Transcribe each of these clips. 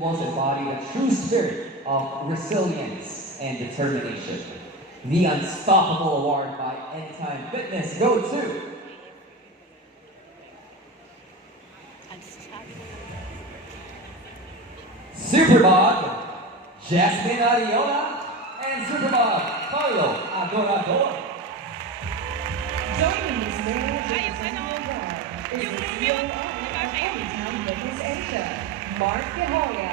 individuals embody the true spirit of resilience and determination. The Unstoppable Award by Anytime Fitness go to Superbog, Jasmine Ariola, and Superbog, Carlo Adorador. Joining this marriage is the CEO of Anytime Fitness Asia, Mark Gehoya.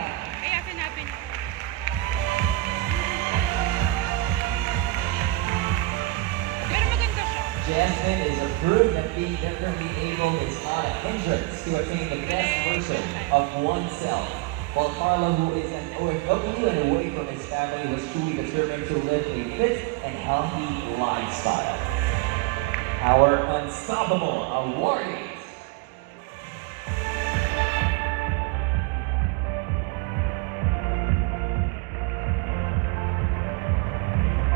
Jasmine is a proof that being differently able is not a hindrance to attain the best version of oneself. While Carlo, who is an OFW and away from his family, was truly determined to live a fit and healthy lifestyle. Our Unstoppable Awardees.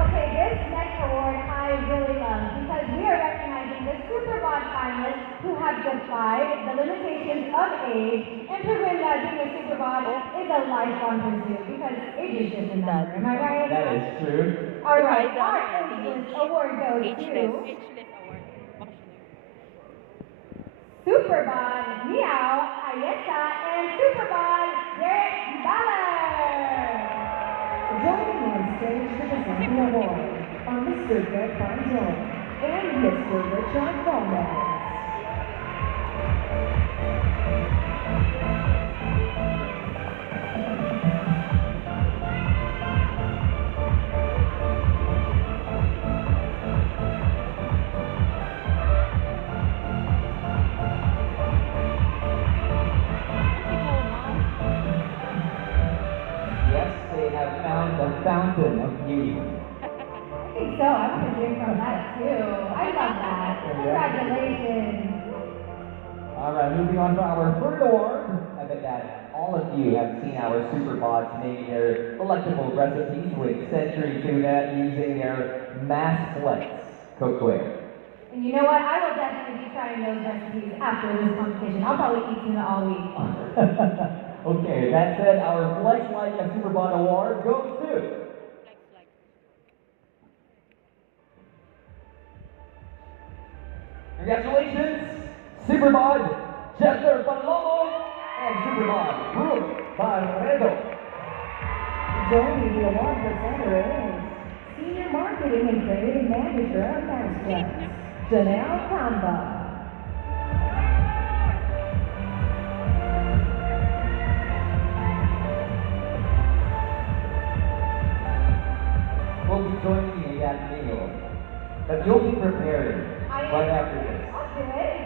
Okay, this next award I really love because we are recognizing the Superbod finalists who have defied the limitations of age and proven that being a Superbod is a lifelong pursuit because age is just a number. Am I right? That is true. All right, our Ageless Award goes to Superbod Meow Ayesa and Superbod Derek Ballard. Joining on stage to present the award are Mr. Greg Bonjour and Mr. Richard Gomez. Yes, they have found the fountain of youth. I think so. I want to drink from that too. I love that. Congratulations. All right, moving on to our third award. I bet that all of you have seen our Superbods make their delectable recipes with Century Tuna using their Mass Flex cookware. And you know what? I will definitely be trying those recipes after this competition. I'll probably eat tuna all week. Okay, that said, our Flex Like a Superbod award goes to congratulations, Superbod Jester Palomo and Superbod Brooke Barredo. Joining the award presenter is Senior Marketing and Creative Manager of Masterclass, Janelle Kamba. Will be joining me in that meal, but you'll be prepared right after this. I'll do it.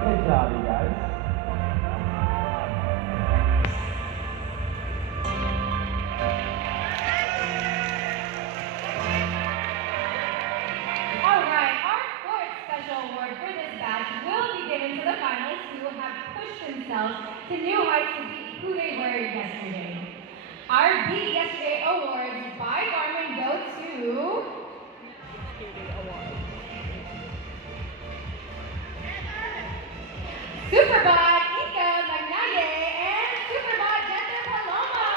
Good job, you guys. All right, our fourth special award for this batch will be given to the finalists who have pushed themselves to new heights to beat who they were yesterday. Our Beat Yesterday Awards by Garmin go to Superbod Ika Magnaye and Superbod Jester Palomo.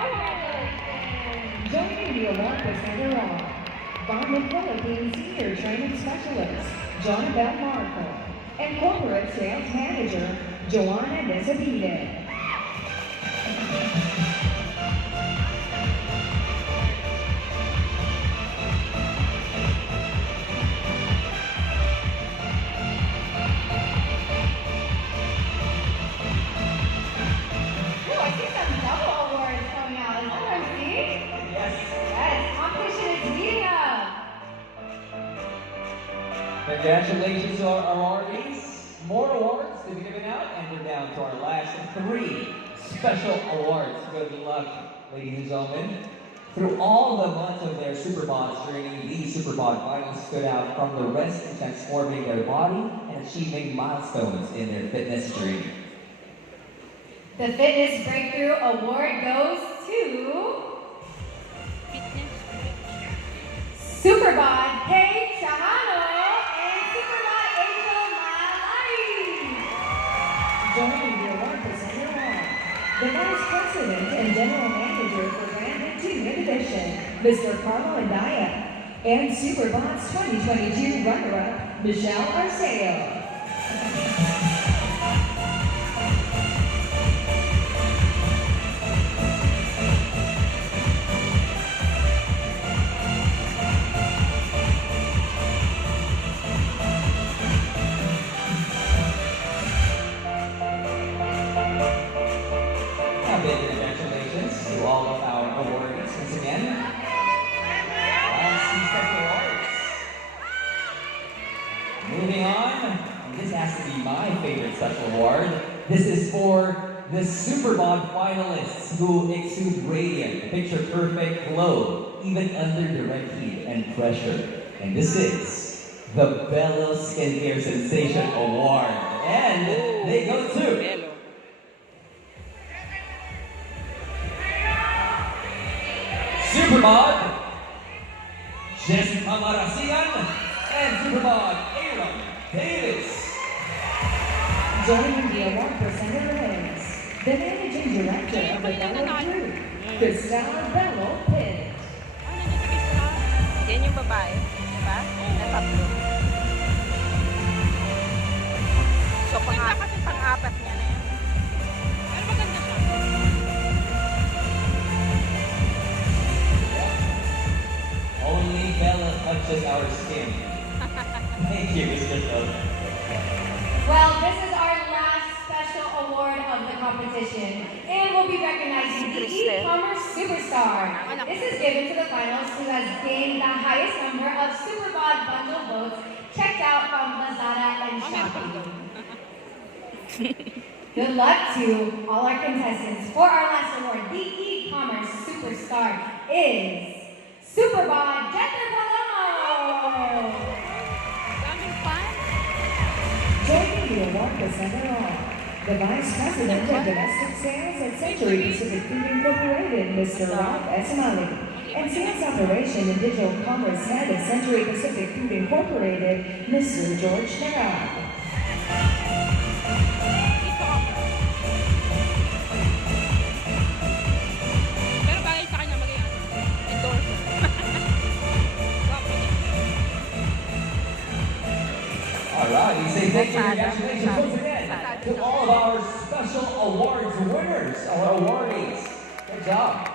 Congratulations. Joining the award presenter are Garmin Philippines Senior Training Specialist, Jonabel Marco, and Corporate Sales Manager, Joanna Desabide. Ooh, I see some double awards coming out. Is that what I see? Yes. Yes, competition is heating up. Congratulations to our awardees. More awards to be given out, and we're down to our last three special awards. Good luck, ladies and gentlemen. Through all the months of their Superbods journey, these Superbod finalists stood out from the rest in transforming their body and achieving milestones in their fitness journey. The Fitness Breakthrough Award goes to Superbod Kay Chahano and Superbod Angel Malari. Joining the The Vice President and General Manager for Branded Junior Division, Mr. Carlo Andaya. And Superbots 2022 runner-up, Michelle Arceo. A big congratulations to all of our awardees once again. Last Special Awards. Moving on, and this has to be my favorite special award. This is for the Superbond finalists who exude radiant, picture-perfect glow, even under direct heat and pressure. And this is the Bello Skincare Sensation Award. And they go to Superbond, Jessica Marasigan, and Superbond, Aaron Davis. Joining the award presenter is the Managing Director of the Bello Group, Cristela Bello Pitt. Yan yung babae, diba? Na tatlo. So, pang-apat niya na yan. Pero maganda siya. Only Bella touches our skin. Thank you, Mr. Phil. Well, this is our last special award of the competition, and we'll be recognizing the e-commerce superstar. This is given to the finalist who has gained the highest number of Superbond bundle votes checked out from Lazada and Shopee. Good luck to all our contestants. For our last award, the e-commerce superstar is Superbond Jether Palamo! Daming fun. Joining the award presenter are the Vice President of Domestic Sales at Century Pacific Food Incorporated, Mr. Ralph Esmali, and Sales Operation and Digital Commerce Head of Century Pacific Food Incorporated, Mr. George Narag. Pero bagay sa kanya maging endorser. Alright, we say thank you and congratulations once again to all of our special awards winners, our awardees. Good job.